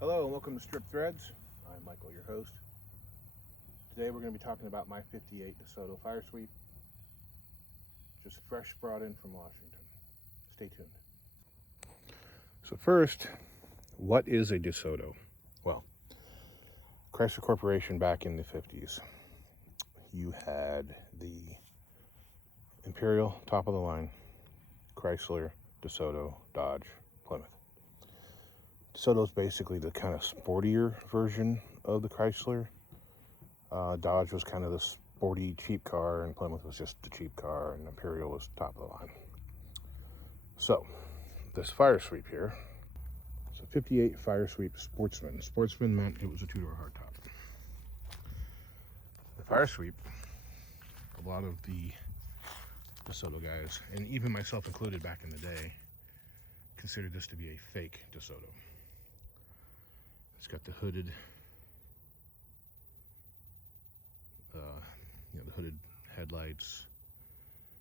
Hello and welcome to Strip Threads. I'm Michael, your host. Today we're going to be talking about my 58 DeSoto firesweep, just fresh brought in from Washington. Stay tuned. So first, what is a DeSoto? Well, Chrysler Corporation back in the 50s, you had the Imperial top of the line, Chrysler, DeSoto, Dodge, Plymouth. DeSoto is basically the kind of sportier version of the Chrysler. Dodge was kind of the sporty cheap car, and Plymouth was just the cheap car, and Imperial was top of the line. So, this firesweep here, it's a 58 firesweep Sportsman. Sportsman meant it was a two-door hardtop. The firesweep, a lot of the DeSoto guys, and even myself included back in the day, considered this to be a fake DeSoto. It's got the hooded, the hooded headlights.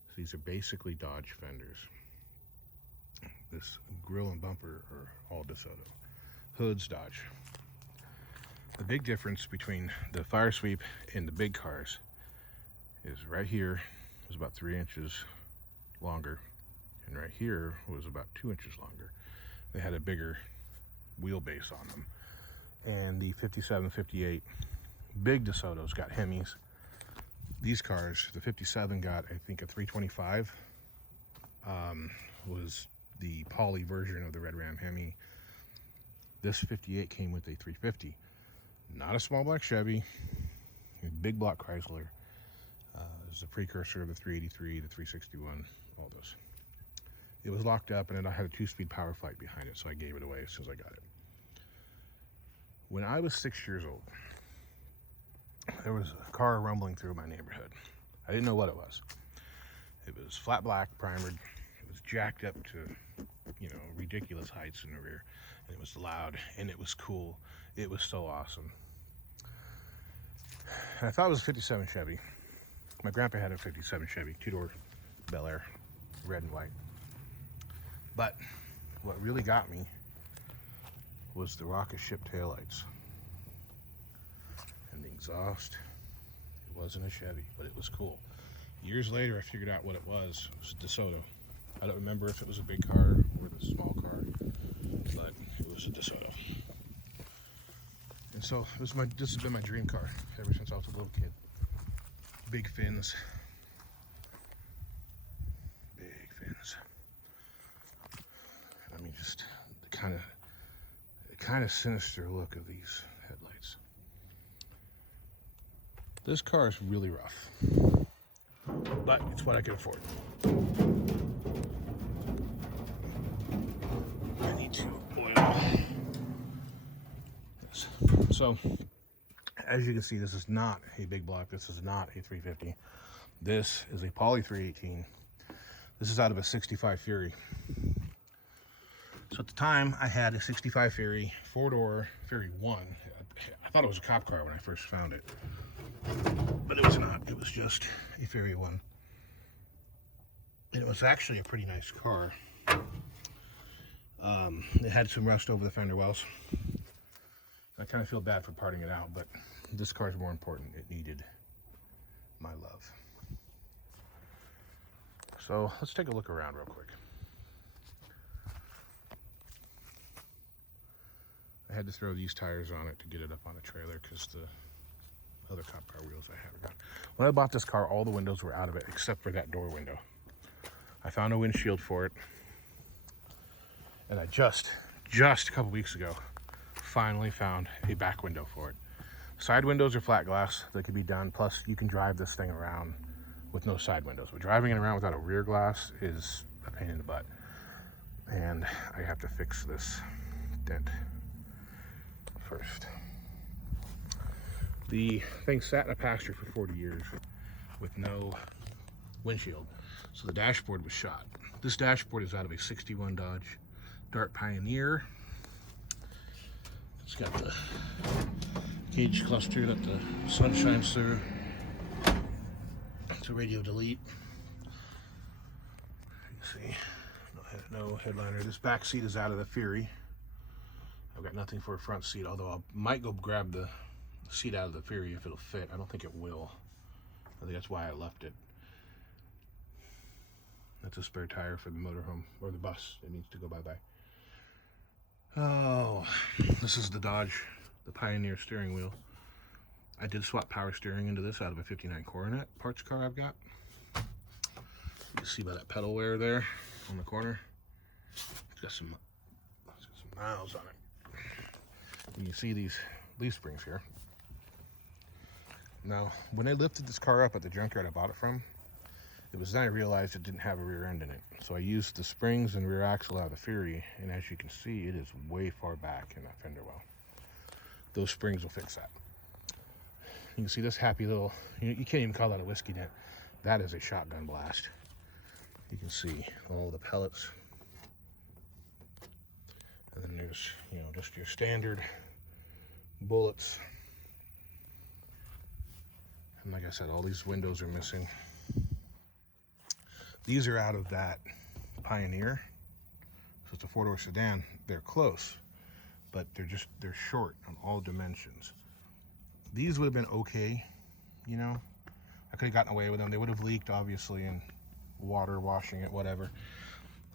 So these are basically Dodge fenders. This grill and bumper are all DeSoto. Hoods, Dodge. The big difference between the firesweep and the big cars is right here was about 3 inches longer, and right here was about 2 inches longer. They had a bigger wheelbase on them. And the 57, 58 big DeSotos got Hemis. These cars, the 57 got, I think, a 325. Was the poly version of the Red Ram Hemi. This 58 came with a 350. Not a small block Chevy, a big block Chrysler. It was a precursor of the 383, the 361, all those. It was locked up, and then I had a 2-speed power flight behind it, so I gave it away as soon as I got it. When I was 6 years old, there was a car rumbling through my neighborhood. I didn't know what it was. It was flat black, primered. It was jacked up to, ridiculous heights in the rear. And it was loud, and it was cool. It was so awesome. And I thought it was a 57 Chevy. My grandpa had a 57 Chevy, two-door Bel Air, red and white. But what really got me was the rocket ship taillights. And the exhaust. It wasn't a Chevy, but it was cool. Years later, I figured out what it was. It was a DeSoto. I don't remember if it was a big car or the small car, but it was a DeSoto. And so this has been my dream car ever since I was a little kid. Big fins. Big fins. I mean, just the kind of sinister look of these headlights. This car is really rough, but it's what I can afford. I need to oil this. So, as you can see, this is not a big block. This is not a 350. This is a Poly 318. This is out of a 65 Fury. So at the time, I had a 65 Fury, 4-door Fury 1. I thought it was a cop car when I first found it, but it was not. It was just a Fury 1. And it was actually a pretty nice car. It had some rust over the fender wells. I kind of feel bad for parting it out, but this car is more important. It needed my love. So let's take a look around real quick. I had to throw these tires on it to get it up on a trailer because the other cop car wheels I had are gone. When I bought this car, all the windows were out of it except for that door window. I found a windshield for it, and I just a couple weeks ago finally found a back window for it. Side windows are flat glass that can be done, plus you can drive this thing around with no side windows, but driving it around without a rear glass is a pain in the butt, and I have to fix this dent first. The thing sat in a pasture for 40 years with no windshield, so the dashboard was shot. This dashboard is out of a 61 Dodge Dart Pioneer. It's got the cage cluster that the sun shines through. It's a radio delete. You can see no headliner. This back seat is out of the Fury. I've got nothing for a front seat, although I might go grab the seat out of the Fury if it'll fit. I don't think it will. I think that's why I left it. That's a spare tire for the motorhome, or the bus. It needs to go bye-bye. Oh, this is the Dodge, the Pioneer steering wheel. I did swap power steering into this out of a 59 Coronet parts car I've got. You can see by that pedal wear there on the corner. It's got some miles on it. And you see these leaf springs here. Now, when I lifted this car up at the junkyard I bought it from, it was then I realized it didn't have a rear end in it. So I used the springs and rear axle out of the Fury, and as you can see, it is way far back in that fender well. Those springs will fix that. You can see this happy little, you can't even call that a whiskey dent. That is a shotgun blast. You can see all the pellets. And then there's, just your standard bullets. And like I said, all these windows are missing. These are out of that Pioneer. So it's a 4-door sedan. They're close, but they're short on all dimensions. These would have been okay, I could have gotten away with them. They would have leaked, obviously, in water, washing it, whatever.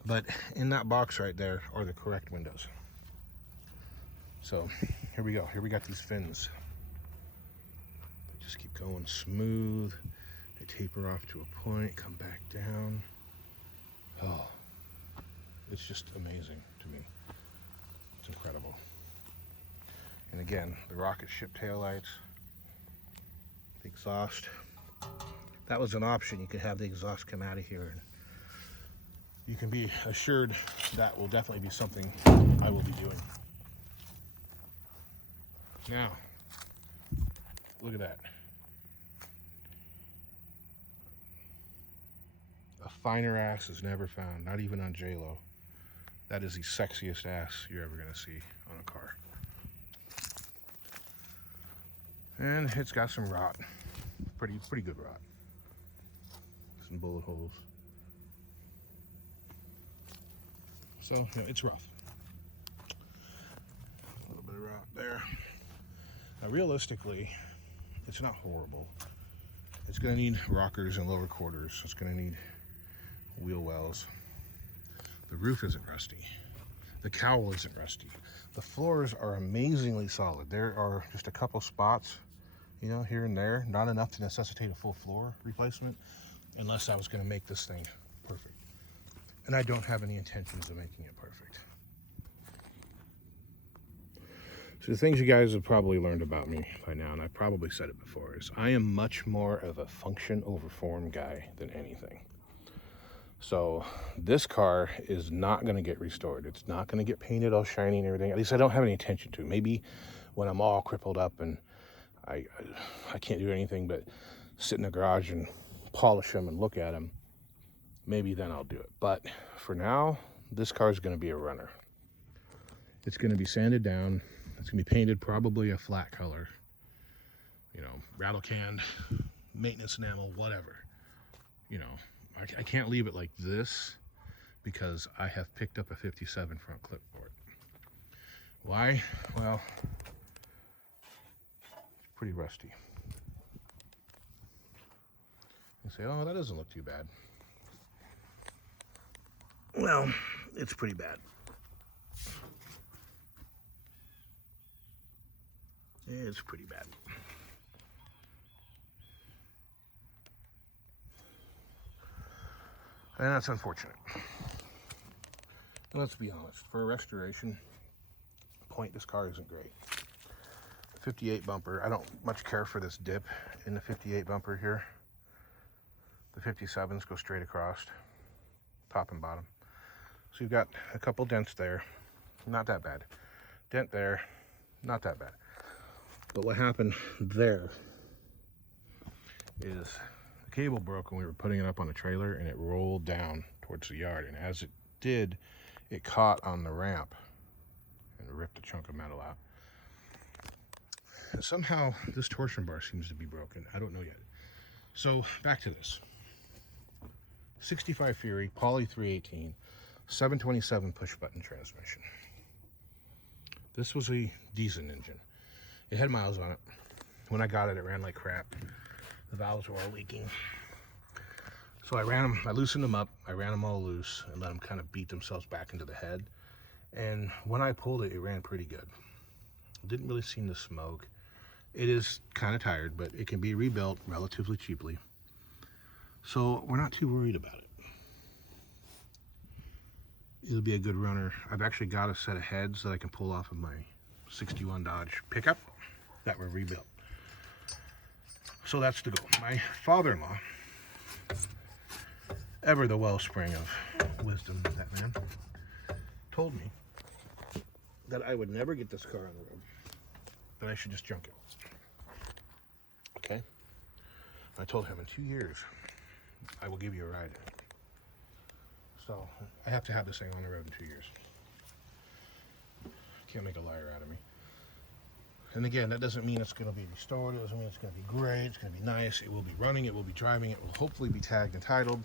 But in that box right there are the correct windows. So here we go. Here we got these fins. They just keep going smooth. They taper off to a point, come back down. Oh, it's just amazing to me. It's incredible. And again, the rocket ship taillights, the exhaust. That was an option. You could have the exhaust come out of here. And you can be assured that will definitely be something I will be doing. Now, look at that. A finer ass is never found, not even on J-Lo. That is the sexiest ass you're ever gonna see on a car. And it's got some rot, pretty good rot. Some bullet holes. So it's rough. A little bit of rot there. Now, realistically, it's not horrible. It's gonna need rockers and lower quarters. It's gonna need wheel wells. The roof isn't rusty. The cowl isn't rusty. The floors are amazingly solid. There are just a couple spots, here and there, not enough to necessitate a full floor replacement, unless I was gonna make this thing perfect. And I don't have any intentions of making it perfect. So the things you guys have probably learned about me by now, and I've probably said it before, is I am much more of a function over form guy than anything. So this car is not going to get restored. It's not going to get painted all shiny and everything. At least I don't have any intention to. Maybe when I'm all crippled up and I can't do anything but sit in the garage and polish them and look at them, maybe then I'll do it. But for now, this car is going to be a runner. It's going to be sanded down. It's going to be painted probably a flat color. Rattle canned, maintenance enamel, whatever. I can't leave it like this because I have picked up a 57 front clip for it. Why? Well, it's pretty rusty. You say, oh, that doesn't look too bad. Well, it's pretty bad. It's pretty bad. And that's unfortunate. And let's be honest, for a restoration point, this car isn't great. The 58 bumper, I don't much care for this dip in the 58 bumper here. The 57s go straight across, top and bottom. So you've got a couple dents there, not that bad. Dent there, not that bad. But what happened there is the cable broke when we were putting it up on a trailer, and it rolled down towards the yard. And as it did, it caught on the ramp and ripped a chunk of metal out. And somehow this torsion bar seems to be broken. I don't know yet. So back to this. 65 Fury, Poly 318, 727 push button transmission. This was a decent engine. It had miles on it. When I got it, it ran like crap. The valves were all leaking. So I loosened them up, I ran them all loose and let them kind of beat themselves back into the head. And when I pulled it, it ran pretty good. It didn't really seem to smoke. It is kind of tired, but it can be rebuilt relatively cheaply. So we're not too worried about it. It'll be a good runner. I've actually got a set of heads that I can pull off of my 61 Dodge pickup that were rebuilt. So that's the goal. My father-in-law, ever the wellspring of wisdom, that man, told me that I would never get this car on the road, that I should just junk it. Okay? I told him in 2 years, I will give you a ride. So I have to have this thing on the road in 2 years. Can't make a liar out of me. And again, that doesn't mean it's going to be restored. It doesn't mean it's going to be great. It's going to be nice. It will be running. It will be driving. It will hopefully be tagged and titled.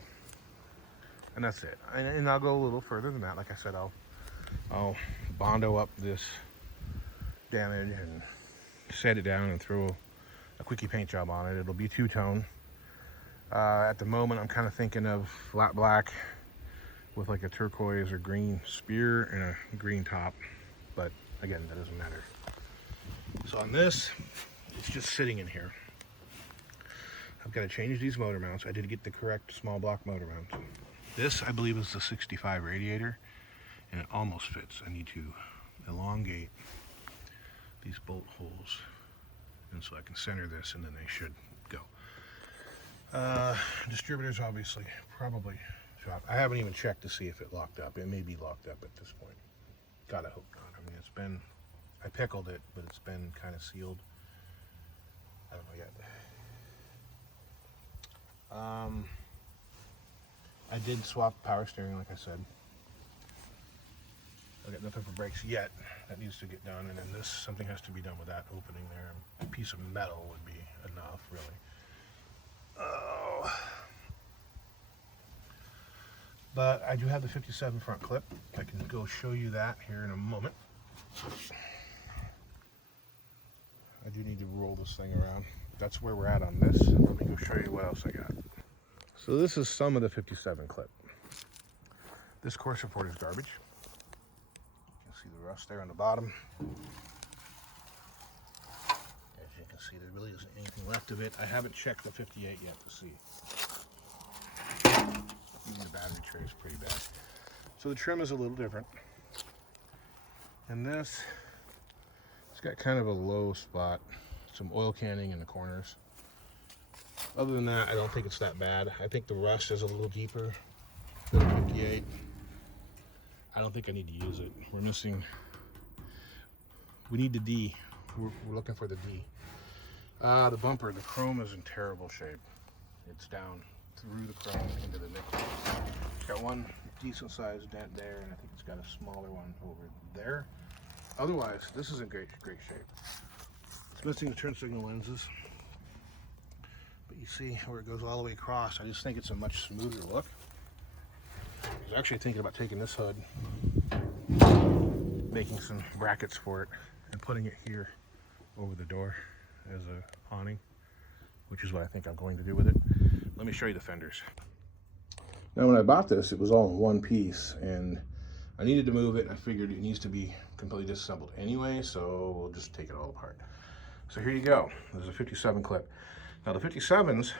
And that's it. And I'll go a little further than that. Like I said, I'll bondo up this damage and set it down and throw a quickie paint job on it. It'll be two-tone. At the moment, I'm kind of thinking of flat black with like a turquoise or green spear and a green top, but again, that doesn't matter. So on this, it's just sitting in here. I've got to change these motor mounts. I did get the correct small block motor mounts. This, I believe, is the 65 radiator, and it almost fits. I need to elongate these bolt holes, and so I can center this, and then they should go. Distributors, obviously, probably shop. I haven't even checked to see if it locked up. It may be locked up at this point. Gotta hope not. I mean, it's been, I pickled it, but it's been kind of sealed. I don't know yet. I did swap power steering, like I said. I got nothing for brakes yet. That needs to get done, and then this, something has to be done with that opening there. A piece of metal would be enough, really. Oh. But I do have the 57 front clip. I can go show you that here in a moment. I do need to roll this thing around. That's where we're at on this. Let me go show you what else I got. So this is some of the 57 clip. This core support is garbage. You can see the rust there on the bottom. As you can see, there really isn't anything left of it. I haven't checked the 58 yet to see. Even the battery tray is pretty bad. So the trim is a little different. And this, it's got kind of a low spot. Some oil canning in the corners. Other than that, I don't think it's that bad. I think the rust is a little deeper than the 58. I don't think I need to use it. We're missing, we need the D. We're looking for the D. The bumper, the chrome is in terrible shape. It's down through the chrome into the nickel. It's got one decent sized dent there, and I think it's got a smaller one over there. Otherwise, this is in great shape. It's missing the turn signal lenses. But you see where it goes all the way across. I just think it's a much smoother look. I was actually thinking about taking this hood, making some brackets for it, and putting it here over the door as a awning, which is what I think I'm going to do with it. Let me show you the fenders. Now when I bought this, it was all in one piece, and I needed to move it, and I figured it needs to be completely disassembled anyway, so we'll just take it all apart. So here you go. There's a 57 clip. Now the 57s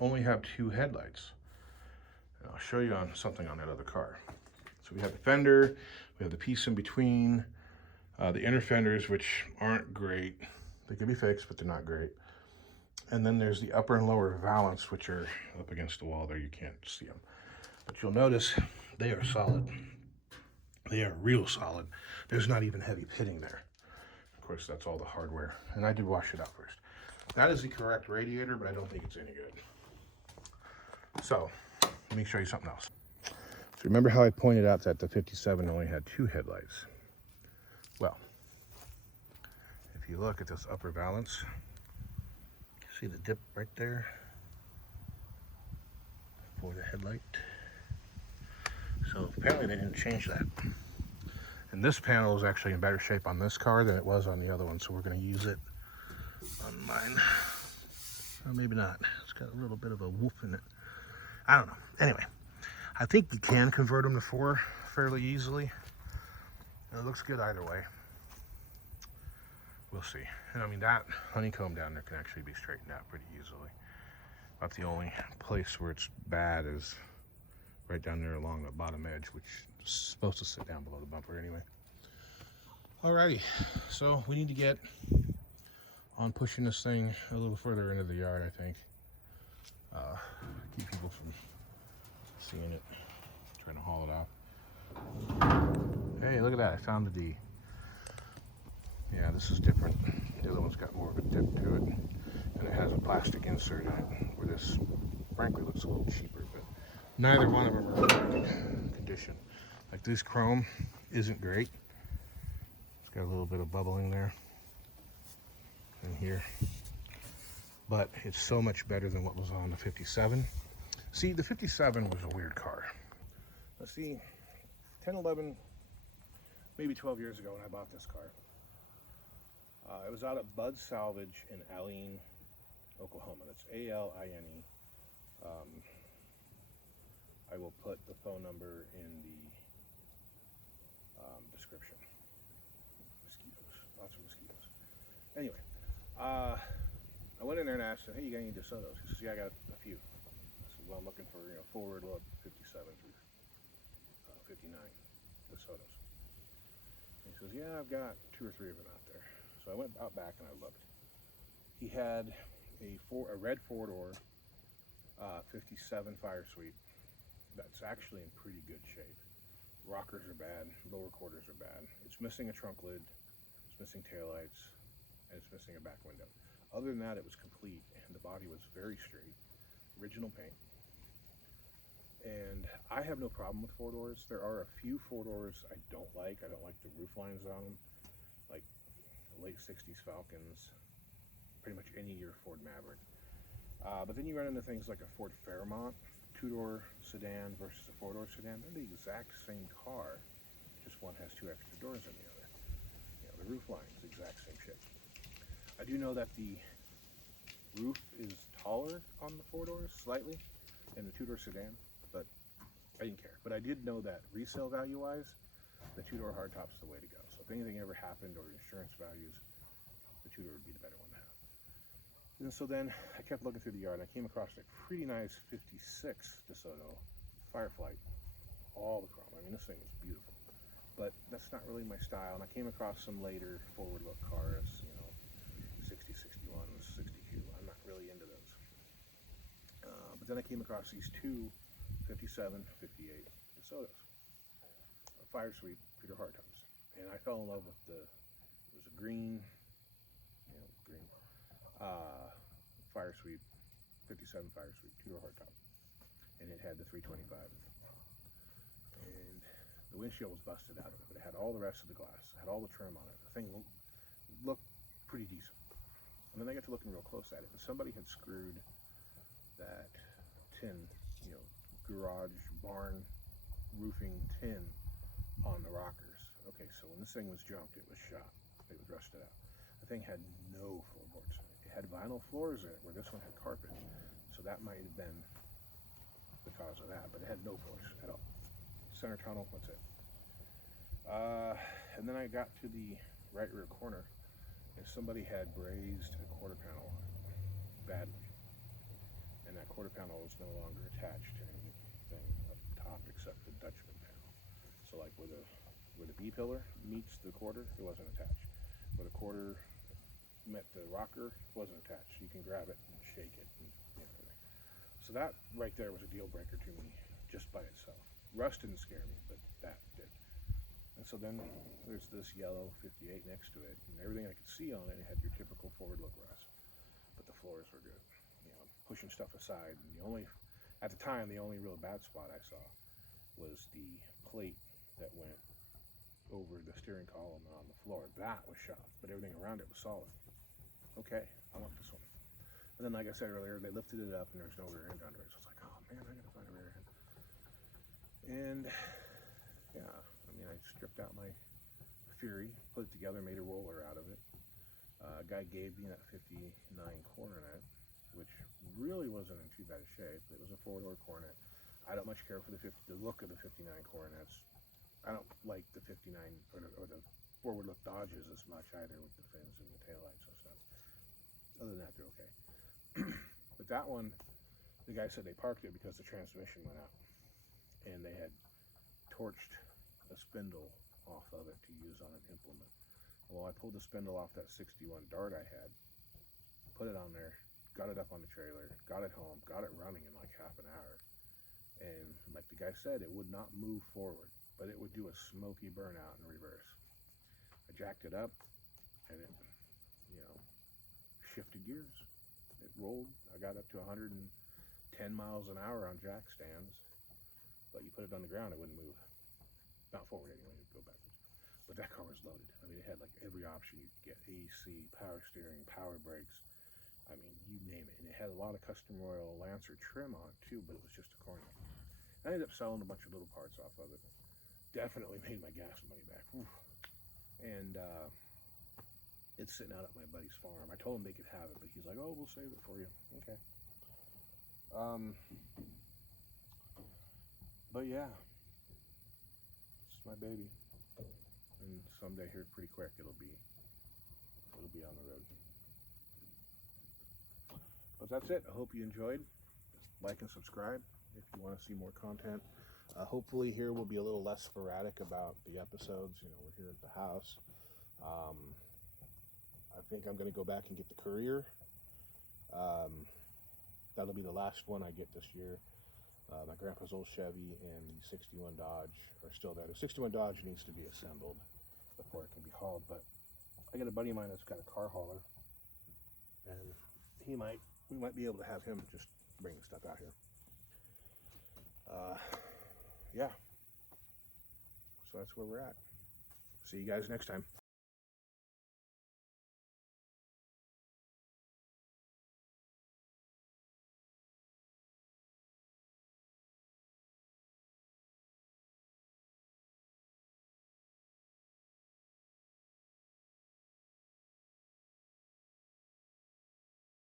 only have two headlights. And I'll show you on something on that other car. So we have the fender, we have the piece in between, the inner fenders, which aren't great. They can be fixed, but they're not great. And then there's the upper and lower valance, which are up against the wall there. You can't see them. But you'll notice they are solid. They are real solid. There's not even heavy pitting there. Of course, that's all the hardware. And I did wash it out first. That is the correct radiator, but I don't think it's any good. So, let me show you something else. So remember how I pointed out that the 57 only had two headlights? Well, if you look at this upper valance, see the dip right there for the headlight? So apparently they didn't change that. And this panel is actually in better shape on this car than it was on the other one, so we're going to use it on mine. Or maybe not. It's got a little bit of a whoop in it. I don't know. Anyway, I think you can convert them to 4 fairly easily. And it looks good either way. We'll see. And I mean, that honeycomb down there can actually be straightened out pretty easily. About the only place where it's bad is right down there along the bottom edge, which is supposed to sit down below the bumper anyway. Alrighty, so we need to get on pushing this thing a little further into the yard, I think. Keep people from seeing it, trying to haul it off. Hey, look at that, I found the D. Yeah, this is different. The other one's got more of a dip to it, and it has a plastic insert in it, where this frankly looks a little cheaper, but neither one of them are in good condition. Like, this chrome isn't great. It's got a little bit of bubbling there and here, but it's so much better than what was on the 57. See, the 57 was a weird car. Let's see, 10, 11, maybe 12 years ago when I bought this car. It was out at Bud Salvage in Aline, Oklahoma. That's A-L-I-N-E. I will put the phone number in the description. Mosquitoes, lots of mosquitoes. Anyway, I went in there and asked him, hey, you got any DeSotos? He says, yeah, I got a few. I said, well, I'm looking for, forward load 57 through 59 DeSotos. He says, yeah, I've got 2 or 3 of them out there. So I went out back and I looked. He had a red 4-door 57 firesweep that's actually in pretty good shape. Rockers are bad, lower quarters are bad. It's missing a trunk lid, it's missing taillights, and it's missing a back window. Other than that, it was complete, and the body was very straight, original paint. And I have no problem with 4-doors. There are a few 4-doors I don't like. I don't like the roof lines on them, like late 60s Falcons, pretty much any year Ford Maverick. But then you run into things like a Ford Fairmont 2-door sedan versus a 4-door sedan. They're the exact same car, just one has 2 extra doors than the other. The roof line's the exact same shape. I do know that the roof is taller on the 4-doors slightly in the 2-door sedan, but I didn't care. But I did know that resale value-wise, the 2-door hardtop's the way to go. So if anything ever happened or insurance values, the 2-door would be the better one to have. And so then I kept looking through the yard and I came across a pretty nice 56 DeSoto Fireflight, all the chrome. I mean, this thing was beautiful, but that's not really my style. And I came across some later forward look cars, 60, 61, 62. I'm not really into those. But then I came across these 2 57, 58 DeSotos, Firesweep, Peter hardtops, and I fell in love with it was a green, Firesweep, 57 Firesweep, 2-door hardtop, and it had the 325. And the windshield was busted out of it, but it had all the rest of the glass, it had all the trim on it. The thing looked pretty decent. And then I got to looking real close at it, and somebody had screwed that tin, garage, barn, roofing tin on the rockers. Okay, so when this thing was junked, it was shot. It was rusted out. The thing had no floorboards. It had vinyl floors in it, where this one had carpet. So that might have been the cause of that, but it had no floors at all. Center tunnel, that's it. And then I got to the right rear corner, and somebody had brazed a quarter panel on it badly. And that quarter panel was no longer attached to anything up top except the Dutchman panel. So like where the B pillar meets the quarter, it wasn't attached. Where the quarter met the rocker, it wasn't attached. You can grab it and shake it and everything. So that right there was a deal breaker to me just by itself. Rust didn't scare me, but that did. And so then there's this yellow 58 next to it, and everything I could see on it, it had your typical forward look rust. But the floors were good. Pushing stuff aside, and at the time, the only real bad spot I saw was the plate that went over the steering column and on the floor. That was shot, but everything around it was solid. Okay, I want this one. And then, like I said earlier, they lifted it up and there was no rear end under it. So I was like, oh man, I gotta find a rear end. And yeah, I stripped out my Fury, put it together, made a roller out of it. A guy gave me that 59 Coronet, which really wasn't in too bad a shape. It was a four-door Coronet. I don't much care for the look of the 59 Coronets. I don't like the 59 or the forward look Dodges as much either, with the fins and the taillights and stuff. Other than that, they're okay. But that one, the guy said they parked it because the transmission went out, and they had torched a spindle off of it to use on an implement. Well, I pulled the spindle off that 61 Dart I had, put it on there, got it up on the trailer, got it home, got it running in like half an hour. And like the guy said, it would not move forward, but it would do a smoky burnout in reverse. I jacked it up, and it, shifted gears. It rolled. I got up to 110 miles an hour on jack stands, but you put it on the ground, it wouldn't move. Not forward anyway, it'd go backwards. But that car was loaded. I mean, it had like every option you could get: AC, power steering, power brakes. I mean, you name it. And it had a lot of custom Royal Lancer trim on it too, but it was just a Coronet. I ended up selling a bunch of little parts off of it. Definitely made my gas money back. Whew. And it's sitting out at my buddy's farm. I told him they could have it, but he's like, "Oh, we'll save it for you." Okay. But yeah, it's my baby, and someday here, pretty quick, it'll be on the road. But that's it. I hope you enjoyed. Like and subscribe if you want to see more content. Hopefully here will be a little less sporadic about the episodes. We're here at the house. I think I'm going to go back and get the Courier. That'll be the last one I get this year. My grandpa's old Chevy and the 61 Dodge are still there. The 61 Dodge needs to be assembled before it can be hauled, but I got a buddy of mine that's got a car hauler, and we might be able to have him just bring the stuff out here. Yeah. So that's where we're at. See you guys next time.